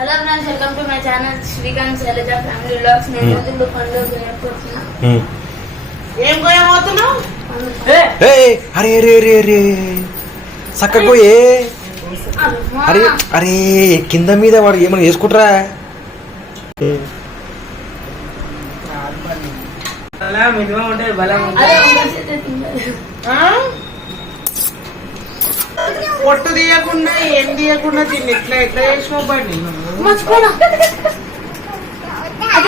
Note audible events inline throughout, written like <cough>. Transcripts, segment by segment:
Hello friends welcome to my channel Srikanth Sailaja family vlogs నేను Hmm. రోజుల్లో పండుగ చేయకపోతున్నా ఉమ్. ఏం కోయబోతున్నావు? అరే అరే అరే అరే! చక్కగా పోయే అరే అరే కింద మీద వాడు ఏమైనా వేసుకుంటారా? అలా మినిమం ఉంటుంది. బలం అదే ఉండాల్సిందే తినలేదు. ఆ? పొట్టు తీయకుండా ఏం తీయకుండా దీన్ని ఎట్లా ఎట్లా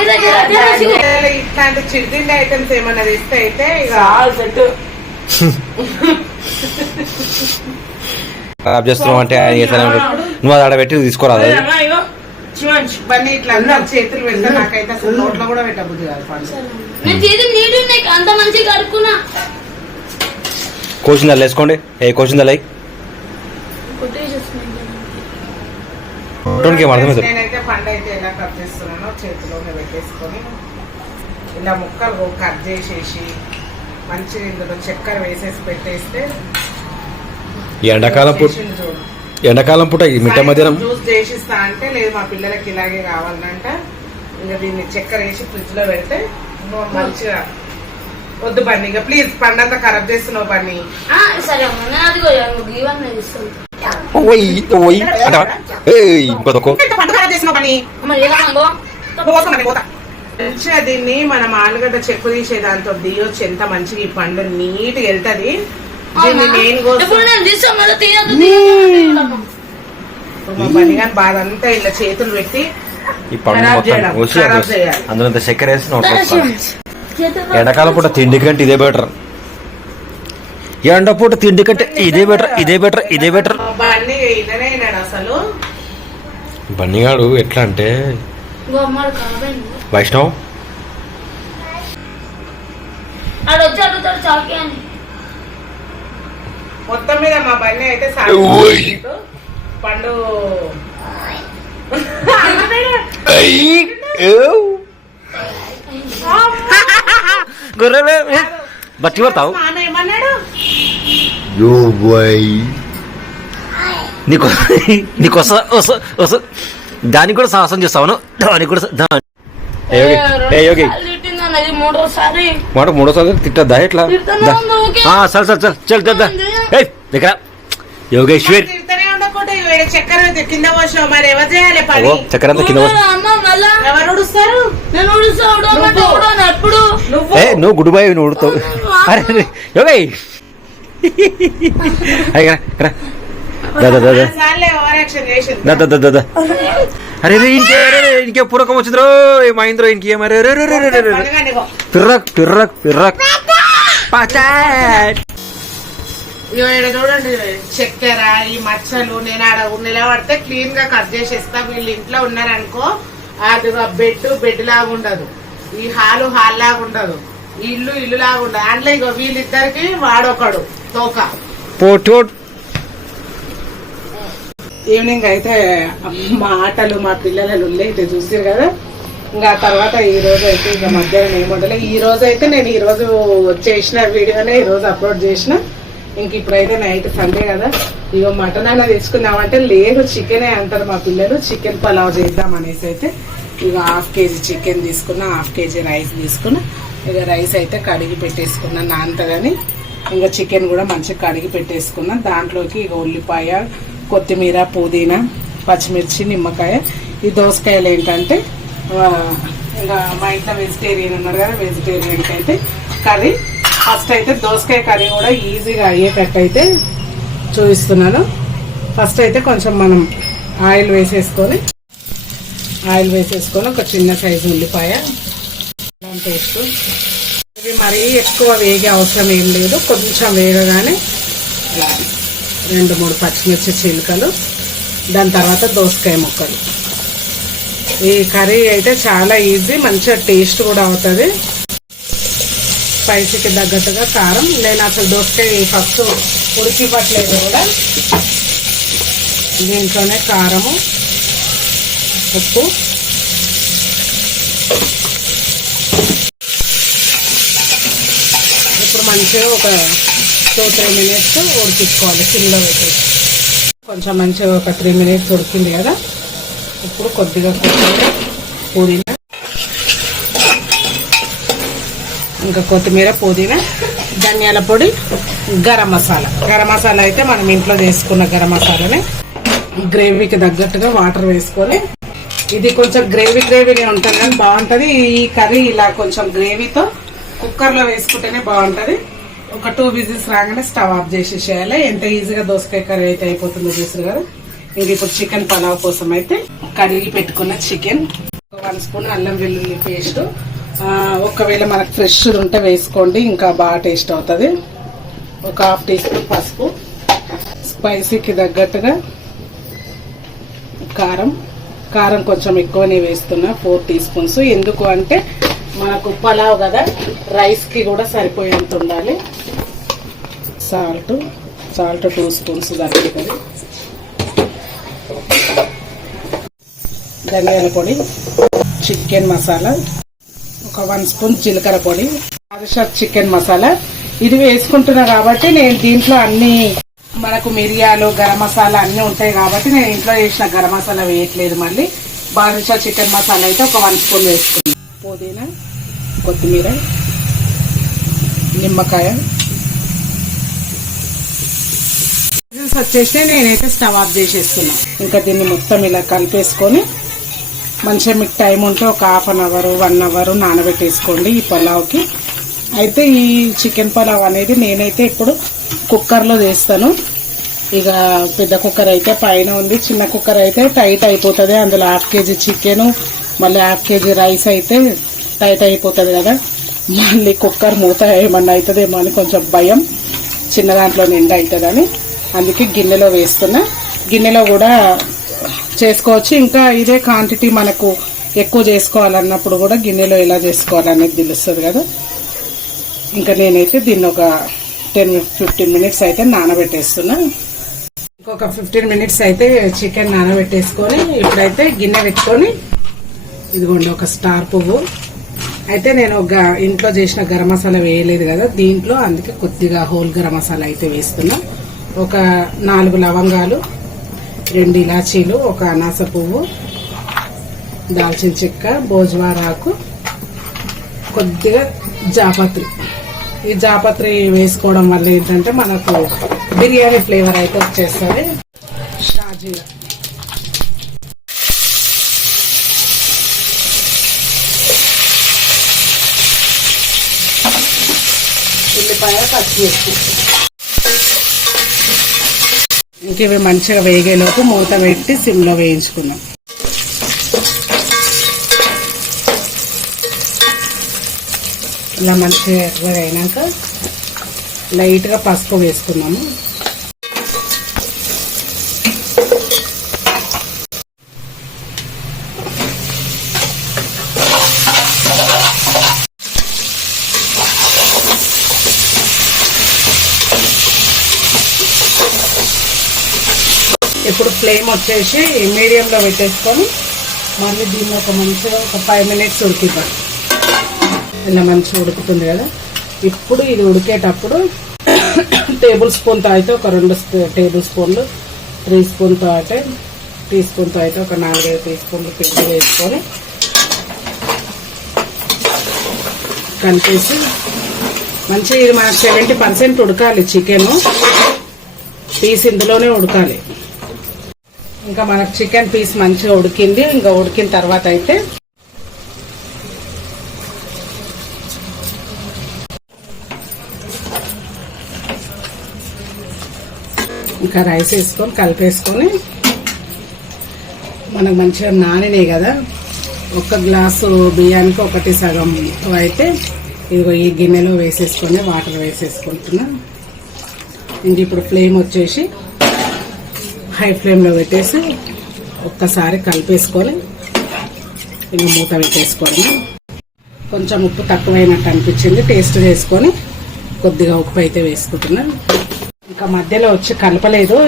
దగ్గర. ఇట్లాంటి చిరుతిండి ఐటమ్స్ ఏమన్నా తెస్తే అయితే ఇక ఖరాబ్ <laughs> చేస్తున్నావు అంటే ఆయన చేస్తానే. నువ్వు అది ఆడ పెట్టి తీసుకోరాదు ఇట్లా అందరు చేతులు పెడితే నాకైతే అసలు నోట్లో కూడా పెట్టబుద్ది కాదు పండు నేను చేతి నీటి ఉన్నాయి అంత మంచిగా కడుక్కున్నా. కోచిందల్ వేసుకోండి. ఏ కోచిందల్ అయ్యి అర్థమవుతుంది నేనైతే పండు అయితే ఎలా కట్ చేస్తున్నానో చేతిలోనే పెట్టేసుకొని ఇలా ముక్కలు కట్ చేసేసి మంచిగా ఇందులో చక్కెర వేసేసి పెట్టేస్తే ఎండాకాలం. ఎండాకాలం పూట ఈ మిట్ట మధ్యాహ్నం జ్యూస్ చేసిస్తా అంటే లేదు మా పిల్లలకి ఇలాగే కావాలంట. ఇంకా దీన్ని చక్కెర వేసి ఫ్రిడ్జ్లో పెడితే మంచిగా వద్దు బండి ఇక ప్లీజ్ పండంతా ఖరాబ్ చేస్తున్నావు బండి ఆ, సరే ఓయ్ ఓయ్ అంటావా? ఏయ్ ఇంకో తక్కువ దీన్ని మనం ఆలుగడ్డ చెక్కు తీసే దాంతో దియొచ్చు ఎంత మంచిగా ఈ పండు నీట్ వెళ్తది. దీన్ని బాధ అంతా ఇలా చేతులు పెట్టి ఈ పండు మొత్తం. అందులో చక్కెర వేసి ఎండాకాలం పూట తిండి కంటే ఇదే బెటర్. ఎండ పూట తిండి కంటే ఇదే బెటర్ ఇదే బెటర్ ఇదే బెటర్. అసలు. బన్నీగాడు ఎట్లా అంటే? వైష్ణవ్? మొత్తం మీద మా బండి అయితే ఓయ్. సాగు పండు. గొర్రెలే బట్టి పడతావు నీకు నీకు వస్తా దానికి కూడా సాహసం చేస్తావను దానికి కూడా యోగి మాట మూడోసారి. తిట్టద్దా ఎట్లా. ఉంది, ఊకే. ఆ, చల్ చల్ దగ్గర. యోగేశ్వర్. చక్కెర అంతా కింద నువ్వు. ఏ గుడ్ బాయ్ నువ్వు ఉడతావు అరే అరే, అరే ఇంకే ఇంకే పూరకం వచ్చిందిరో. మా ఇంద్రో ఇంకేం అరే రే రే రే రే రే రే. పండుగ నీకో. పిర్రక్ చూడండి చక్కెర ఈ మచ్చలు నేను ఆడ నిలబడితే క్లీన్గా కట్ చేసేస్తా. వీళ్ళు ఇంట్లో ఉన్నారనుకో అది బెడ్ బెడ్ లాగా ఉండదు. ఈ హాలు హాల్ లాగా ఉండదు. ఇల్లు ఇల్లు లాగా ఉండదు. అందులో ఇగో వీళ్ళిద్దరికి వాడొకడు. తోక. పోటోట్ ఈవినింగ్ అయితే మా ఆటలు మా పిల్లల లుల్లే అయితే చూసారు కదా. ఇంకా తర్వాత ఈ రోజు అయితే ఇక మధ్యాహ్నం ఏం వండలే. ఈ రోజు అయితే నేను ఈ రోజు చేసిన వీడియోనే ఈ రోజు అప్లోడ్ చేసిన. ఇంక ఇప్పుడైతే నైట్ సండే కదా. ఇక మటన్ అయినా తెచ్చుకుందామంటే లేదు చికెనే అంటారు మా పిల్లలు. చికెన్ పలావ్ చేద్దాం అనేసి అయితే ఇక హాఫ్ కేజీ చికెన్ తీసుకున్నా హాఫ్ కేజీ రైస్ తీసుకున్నా. ఇక రైస్ అయితే కడిగి పెట్టేసుకున్నా నాంతగాని ఇంకా చికెన్ కూడా మంచిగా కడిగి పెట్టేసుకున్నా. దాంట్లోకి ఇక ఉల్లిపాయ కొత్తిమీర పుదీనా పచ్చిమిర్చి నిమ్మకాయ. ఈ దోసకాయలు ఏంటంటే ఇంకా మా ఇంట్లో వెజిటేరియన్ ఉన్నారు కదా వెజిటేరియన్కి అయితే కర్రీ. ఫస్ట్ అయితే దోసకాయ కర్రీ కూడా ఈజీగా అయ్యేటట్టు అయితే చూపిస్తున్నాను. ఫస్ట్ అయితే కొంచెం మనం ఆయిల్ వేసేసుకొని ఆయిల్ వేసేసుకొని ఒక చిన్న సైజు ఉల్లిపాయ పేస్ట్ ఇవి మరీ ఎక్కువ వేగే అవసరం ఏం లేదు. కొంచెం వేగగానే ఇలా రెండు మూడు పచ్చిమిర్చి చిలుకలు దాని తర్వాత దోసకాయ ముక్కలు. ఈ కర్రీ అయితే చాలా ఈజీ మంచిగా టేస్ట్ కూడా అవుతుంది. స్పైసీకి తగ్గట్టుగా కారం. నేను అసలు దోసకాయ ఫస్ట్ ఉడికివ్వట్లేదు కూడా. దీంట్లోనే కారము ఉప్పు ఇప్పుడు మంచిగా ఒక టూ త్రీ మినిట్స్ ఉడికించుకోవాలి. సిమ్లో పెట్టేసి. కొంచెం మంచిగా ఒక త్రీ మినిట్స్ ఉడికింది కదా? ఇప్పుడు కొద్దిగా కొత్తిమీర పుదీనా. ఇంకా కొత్తిమీర పుదీనా ధనియాల పొడి గరం మసాలా. గరం మసాలా అయితే మనం ఇంట్లో చేసుకున్న గరం మసాలాని. గ్రేవీకి తగ్గట్టుగా వాటర్ వేసుకొని. ఇది కొంచెం గ్రేవీ గ్రేవీనే ఉంటుంది కానీ బాగుంటుంది. ఈ కర్రీ ఇలా కొంచెం గ్రేవీతో కుక్కర్లో వేసుకుంటేనే బాగుంటుంది. ఒక టూ విజిల్స్ రాగానే స్టవ్ ఆఫ్ చేసేసేయాలి. ఎంత ఈజీగా దోసకాయ కర్రీ అయితే అయిపోతుందో చూసారు కదా? ఇంక ఇప్పుడు చికెన్ పలావ్ కోసం అయితే కడిగి పెట్టుకున్న చికెన్. వన్ స్పూన్ అల్లం వెల్లుల్లి పేస్ట్. ఒకవేళ మనకు ఫ్రెష్ ఉంటే వేసుకోండి ఇంకా బాగా టేస్ట్ అవుతుంది. ఒక హాఫ్ టీ స్పూన్ పసుపు స్పైసీకి తగ్గట్టుగా కారం. కారం కొంచెం ఎక్కువనే వేస్తున్నా ఫోర్ టీ స్పూన్స్ ఎందుకు అంటే మనకు పలావ్ కదా రైస్కి కూడా సరిపోయేంత ఉండాలి. సాల్ట్ సాల్ట్ టూ స్పూన్స్ సరిపోతుంది ధనియాల పొడి చికెన్ మసాలా ఒక వన్ స్పూన్ జీలకర్ర పొడి బాదుషా చికెన్ మసాలా ఇది వేసుకుంటున్నా కాబట్టి నేను దీంట్లో అన్ని మనకు మిరియాలు గరం మసాలా అన్ని ఉంటాయి కాబట్టి నేను ఇంట్లో చేసిన గరం మసాలా వేయట్లేదు మళ్ళీ. బాదుషా చికెన్ మసాలా అయితే ఒక వన్ స్పూన్ వేసుకున్నాను పుదీనా కొత్తిమీర నిమ్మకాయ. వచ్చేసి నేనైతే స్టవ్ ఆఫ్ చేసేస్తున్నా. ఇంకా దీన్ని మొత్తం ఇలా కలిపేసుకొని మంచిగా మీకు టైం ఉంటే ఒక half an hour one hour నానబెట్టేసుకోండి ఈ పలావ్కి. అయితే ఈ చికెన్ పలావ్ అనేది నేనైతే ఇప్పుడు కుక్కర్లో చేస్తాను. ఇక పెద్ద కుక్కర్ అయితే పైన ఉంది చిన్న కుక్కర్ అయితే టైట్ అయిపోతుంది. అందులో హాఫ్ కేజీ చికెను మళ్ళీ హాఫ్ కేజీ రైస్ అయితే టైట్ అయిపోతుంది కదా. మళ్ళీ కుక్కర్ మూత ఏమన్నా అవుతుందేమో అని కొంచెం భయం. చిన్న దాంట్లో నిండా అవుతుందని అందుకే గిన్నెలో వేస్తున్నా. గిన్నెలో కూడా చేసుకోవచ్చు. ఇంకా ఇదే క్వాంటిటీ మనకు ఎక్కువ చేసుకోవాలన్నప్పుడు కూడా గిన్నెలో ఎలా చేసుకోవాలనేది తెలుస్తుంది కదా. ఇంకా నేనైతే దీన్ని ఒక టెన్ ఫిఫ్టీన్ మినిట్స్ అయితే నానబెట్టేస్తున్నా. ఇంకొక ఫిఫ్టీన్ మినిట్స్ అయితే చికెన్ నానబెట్టేసుకొని ఇప్పుడైతే గిన్నె పెట్టుకొని ఇదిగోండి ఒక స్టార్ పువ్వు. అయితే నేను గ- ఇంట్లో చేసిన గరం మసాలా వేయలేదు కదా దీంట్లో అందుకే కొద్దిగా హోల్ గరం మసాలా అయితే వేస్తున్నా. ఒక నాలుగు లవంగాలు రెండు ఇలాచీలు ఒక అనాస పువ్వు దాల్చిన చెక్క భోజవారాకు కొద్దిగా జాపత్రి. ఈ జాపత్రి వేసుకోవడం వల్ల ఏంటంటే మనకు బిర్యానీ ఫ్లేవర్ అయితే వచ్చేస్తుంది. షాజీరా. ఉల్లిపాయ పచ్చిమిర్చి ఇవి మంచిగా వేగేలోపు మూత పెట్టి సిమ్లో వేయించుకున్నాం. ఇలా మంచిగా ఎర్రగా అయినాక లైట్గా పసుపు వేసుకున్నాము ఇప్పుడు ఫ్లేమ్ వచ్చేసి మీడియంలో పెట్టేసుకొని మళ్ళీ దీన్ని ఒక మంచిగా ఒక ఫైవ్ మినిట్స్ ఉడికిద్దాం. ఇలా మంచిగా ఉడుకుతుంది కదా. ఇప్పుడు ఇది ఉడికేటప్పుడు టేబుల్ స్పూన్తో అయితే ఒక రెండు టేబుల్ స్పూన్లు త్రీ స్పూన్తో అయితే టీ స్పూన్తో అయితే ఒక నాలుగైదు టీ స్పూన్లు పిండి వేసుకొని కలిపేసి మంచిగా ఇది మనకు సెవెంటీ పర్సెంట్ ఉడకాలి చికెన్ పీస్ ఇందులోనే ఉడకాలి. ఇంకా మనకు చికెన్ పీస్ మంచిగా ఉడికింది. ఇంకా ఉడికిన తర్వాత అయితే ఇంకా రైస్ వేసుకొని కలిపేసుకొని మనకు మంచిగా నానినాయి కదా. ఒక గ్లాసు బియ్యానికి ఒకటి సగం అయితే ఇదిగో ఈ గిన్నెలో వేసేసుకొని వాటర్ వేసేసుకుంటున్నా. ఇంక ఇప్పుడు ఫ్లేమ్ వచ్చేసి హై ఫ్లేమ్లో పెట్టేసి ఒక్కసారి కలిపేసుకొని ఇంకా మూత పెట్టేసుకోండి కొంచెం ఉప్పు తక్కువైనట్టు అనిపించింది. టేస్ట్ చేసుకొని కొద్దిగా ఉప్పు అయితే వేసుకుంటున్నా ఇంకా మధ్యలో వచ్చి కలపలేదు.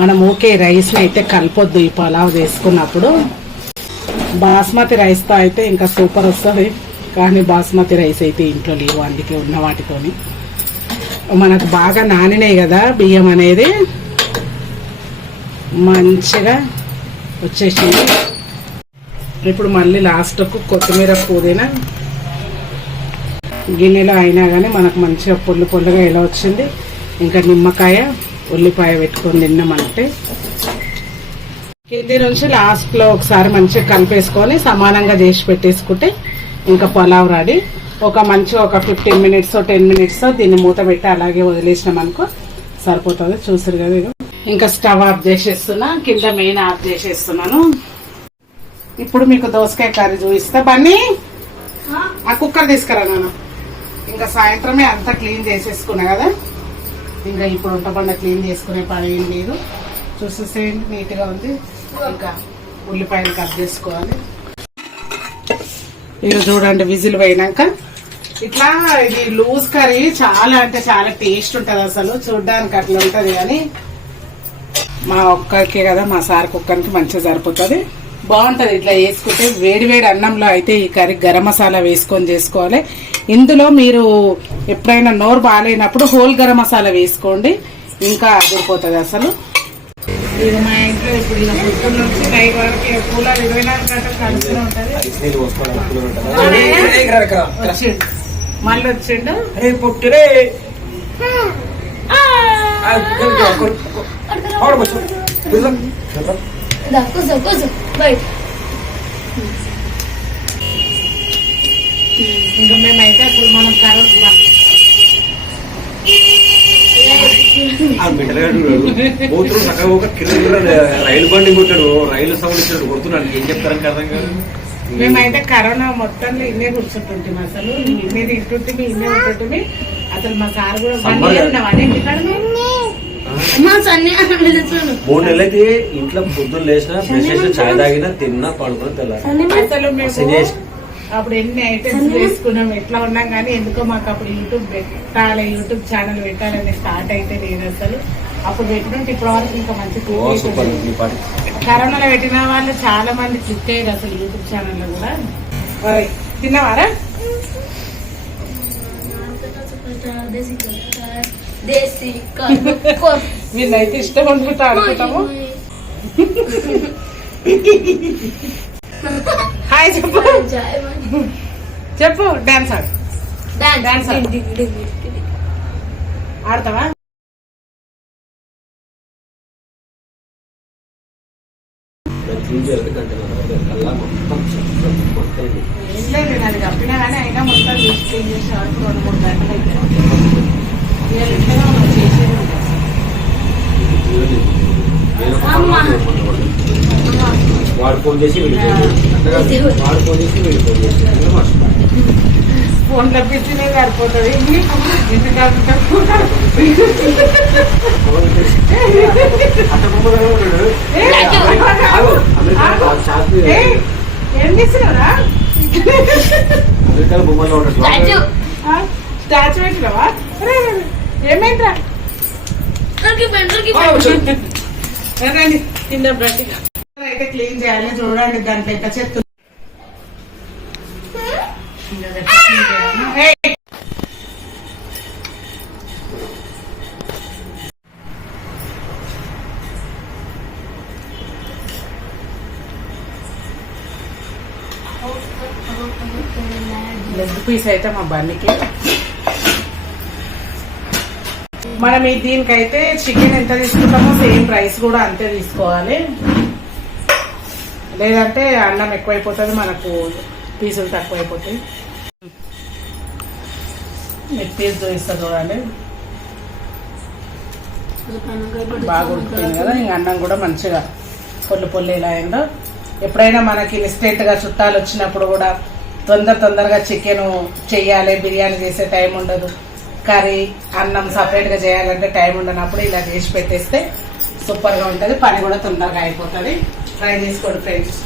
మనం ఓకే రైస్ని అయితే కలపొద్దు ఈ పలావ్ వేసుకున్నప్పుడు. బాస్మతి రైస్తో అయితే ఇంకా సూపర్ వస్తుంది. కానీ బాస్మతి రైస్ అయితే ఇంట్లో లేవు. అందుకే ఉన్న వాటితోని. మనకు బాగా నానినాయి కదా బియ్యం అనేది. మంచిగా వచ్చేసింది. ఇప్పుడు మళ్ళీ లాస్ట్కు కొత్తిమీర పుదీనా. గిన్నెలో అయినా కానీ మనకు మంచిగా పొల్లు పొల్లుగా ఎలా వచ్చింది ఇంకా నిమ్మకాయ ఉల్లిపాయ పెట్టుకొని తిన్నామంటే. కింది నుంచి లాస్ట్లో ఒకసారి మంచిగా కలిపేసుకొని సమానంగా చేసి పెట్టేసుకుంటే ఇంకా పలావ్ రెడీ. ఒక మంచి ఒక ఫిఫ్టీన్ మినిట్స్ టెన్ మినిట్స్ దీన్ని మూత పెట్టి అలాగే వదిలేసినాం అనుకో సరిపోతుంది. చూసారు కదా ఇంకా స్టవ్ ఆఫ్ చేసేస్తున్నా కింద మెయిన్ ఆఫ్ చేసేస్తున్నాను. ఇప్పుడు మీకు దోసకాయ కర్రీ చూపిస్తా. బన్నీ ఆ? కుక్కర్ తీసుకురా నాన్న. ఇంకా సాయంత్రమే అంతా క్లీన్ చేసేసుకున్నా కదా. ఇంకా ఇప్పుడు ఉంటకుండా క్లీన్ చేసుకునే పని ఏం లేదు. చూసేసేయండి నీట్గా ఉంది. ఇంకా ఉల్లిపాయలు కట్ చేసుకోవాలి. ఇక చూడండి విజిల్ పోయినాక. ఇట్లా ఇది లూజ్ కర్రీ చాలా అంటే చాలా టేస్ట్ ఉంటది అసలు. చూడడానికి అట్లా ఉంటది కానీ మా ఒక్కరికే కదా మా సార్ కుక్కరికి మంచిగా సరిపోతుంది. బాగుంటది ఇట్లా వేసుకుంటే వేడి వేడి అన్నంలో అయితే ఈ కర్రీ గరం మసాలా వేసుకొని చేసుకోవాలి. ఇందులో మీరు ఎప్పుడైనా నోరు బాగాలేనప్పుడు హోల్ గరం మసాలా వేసుకోండి. ఇంకా అదిరిపోతుంది అసలు. ఇది మా ఇంట్లో ఇప్పుడు పొద్దున్న నుంచి నైట్ వరకు కూలర్ ఇరవై నాలుగు గంటలు కలుస్తూనే ఉంటది. వచ్చిండు. మళ్ళీ వచ్చిండు? పుట్టిరే దా, కూర్చో కూర్చో. బయట. ఇంకా మేమైతే అప్పుడు మనం కరోనా పోతుడు చక్కగా ఒక కిలోమీటర్ రైలు బండి కొట్టాడు రైలు సౌండ్ ఇచ్చాడు కొడుతున్నాడు. ఏం చెప్తారని అర్థం కాదు. మేమైతే కరోనా మొత్తంలో ఇన్నే కూర్చుంటుంటాం అసలు. ఇన్నే తింటుంటే ఇన్నే ఉంటుంటే అసలు మా సార్ కూడా బండి మూడు నెలలు అయితే ఇంట్లో పొద్దున్న లేచిన బ్రష్ చేసిన చాయ్ తాగినా తిన్నా పడుకున్నా తెల్లారి. అప్పుడు ఎన్ని ఐటమ్స్ చేసుకున్నాం ఎట్లా ఉన్నాం కానీ ఎందుకో మాకు అప్పుడు యూట్యూబ్ పెట్టాలి యూట్యూబ్ ఛానల్ పెట్టాలని స్టార్ట్ అయితే లేదు అసలు. అప్పుడు పెట్టినట్టు ఇప్పటి వరకు ఇంకా మంచి కరోనాలో పెట్టిన వాళ్ళు చాలా మంది క్లిక్ అయ్యారు అసలు యూట్యూబ్ ఛానల్లో కూడా. తిన్నవారా? వీళ్ళైతే ఇష్టం అనుకుంటా అనుకుంటాము హాయ్ చెప్పు. చెప్పు డాన్స్ ఆడు. డాన్స్. ఆడతావా? ఏం లేదు నేను అది కప్పినా కానీ అయినా మొత్తం చేసి రెండు మూడు గంటలు అయితే వాడు ఫోన్ చేసి వీడు ఫోన్ చేసి. వాడు ఫోన్ చేసి ఫోన్ తప్పించినే సరిపోతుంది ఏం చేస్తున్నారా అమెరికాలో బొమ్మల్లో ఉంటాడు స్టాచ్యూ. పెట్టినావా. ఏమైందిరా దొరికిపోయింది, దొరికిపోయింది. రండి కింద బ్రష్ అయితే క్లీన్ చేయాలి చూడండి దాంట్లో ఎంత చెత్త ఉందో. ఏయ్. లెగ్ పీస్ అయితే మా బండికి మనం ఈ దీనికైతే చికెన్ ఎంత తీసుకుంటామో సేమ్ ప్రైస్ కూడా అంతే తీసుకోవాలి. లేదంటే అన్నం ఎక్కువైపోతుంది మనకు పీసులు తక్కువైపోతాయి. నెక్ పీస్ చూపిస్తా చూడండి. బాగా ఉడికిపోయింది కదా ఇంక అన్నం కూడా మంచిగా పొల్లు పొల్లు ఇలా అయిందో. ఎప్పుడైనా మనకి ఇన్స్టెంట్గా చుట్టాలు వచ్చినప్పుడు కూడా తొందర తొందరగా చికెన్ చెయ్యాలి బిర్యానీ చేసే టైం ఉండదు. కర్రీ అన్నం సపరేట్గా చేయాలంటే టైం ఉండనప్పుడు ఇలా చేసి పెట్టేస్తే సూపర్గా ఉంటుంది. పని కూడా తొందరగా అయిపోతుంది. ట్రై చేసుకోండి ఫ్రెండ్స్